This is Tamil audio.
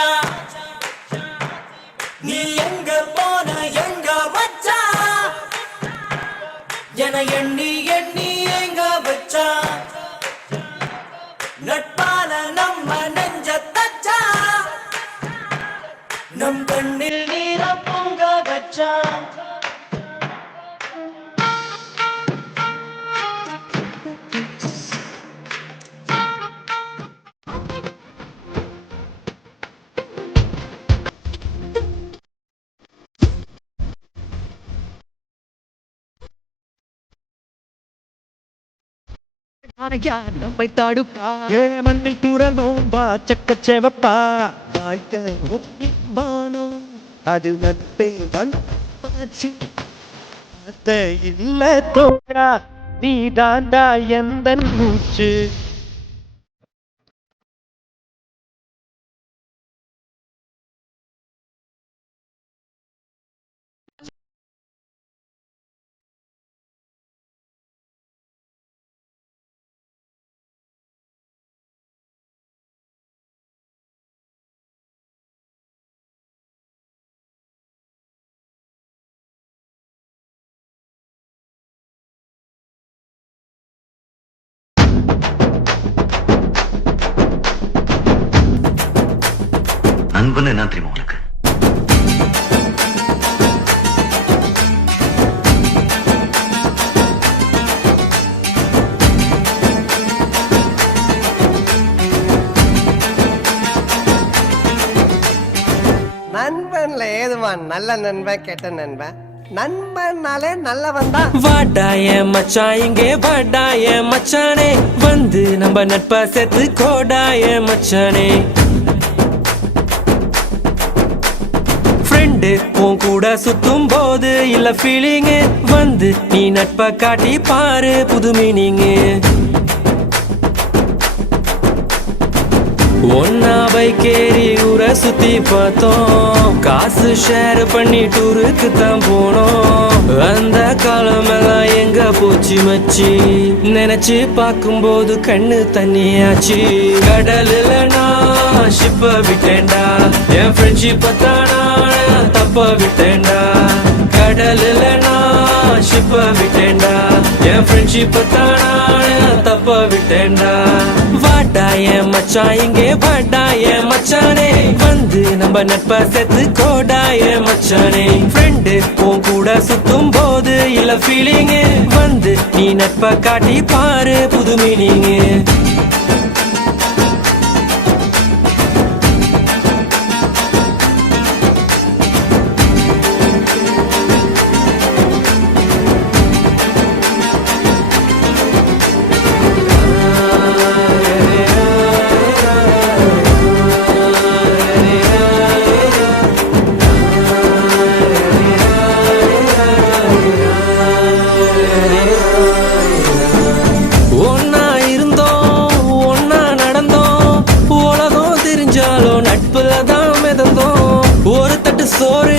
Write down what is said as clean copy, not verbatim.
மச்சான் நீ எங்க போன எங்க மச்சான் என எண்ணி எண்ணி எங்க வச்சா நட்பால நம்ம நெஞ்ச தச்சா நம் கண்ணில் நீர பொங்க வச்சா நம்மை தடுப்பா மண்ணில் துறந்தோம்பா செக்கச்செவப்பா வாய்ப்பானோ அது நட்பே இல்ல தோழா நீ தாண்டா எந்த மூச்சு அன்புன்னு என்ன தெரியுமா உனக்கு? நண்பன்ல ஏதுமா நல்ல நண்பன் கெட்ட நண்பன் நண்பன்னாலே நல்லவன் தான். வாடாய மச்சான் இங்கே வாடாய மச்சானே வந்து நம்ம நட்பா சேர்த்து கோடாய மச்சானே ஃப்ரெண்டு உன் கூட சுத்தும் போது இல்ல ஃபீலிங் வந்து நீ நட்பை காட்டி பாரு புது மீனிங் ஒன்னா பைக்கேறி ஊரை சுத்தி பார்த்தோம் காசு ஷேர் பண்ணி டூருக்கு தான் போனோம் அந்த காலமெல்லாம் எங்க போச்சு மச்சி நினைச்சு பார்க்கும்போது கண்ணு தண்ணியாச்சு கடலுல நான் ஷிப்ப விட்டேன்டா என் ஃப்ரெண்ட்ஷிப்ப தானா தப்ப விட்டேன்டா கடலுல நான் ஷிப்ப விட்டேன்டா என் ஃப்ரெண்ட்ஷிப்ப தானா தப்ப விட்டேன்டா வாடாய மச்சான் இங்கே வாடாய மச்சானே வந்து நம்ம நட்பா சேர்த்து கோடாய மச்சானே ஃப்ரெண்டு உன் கூட சுத்தும் போது இல்ல ஃபீலிங் வந்து நீ நட்பா காட்டி பாரு புது மீனிங் ஒரு தட்டு சோறு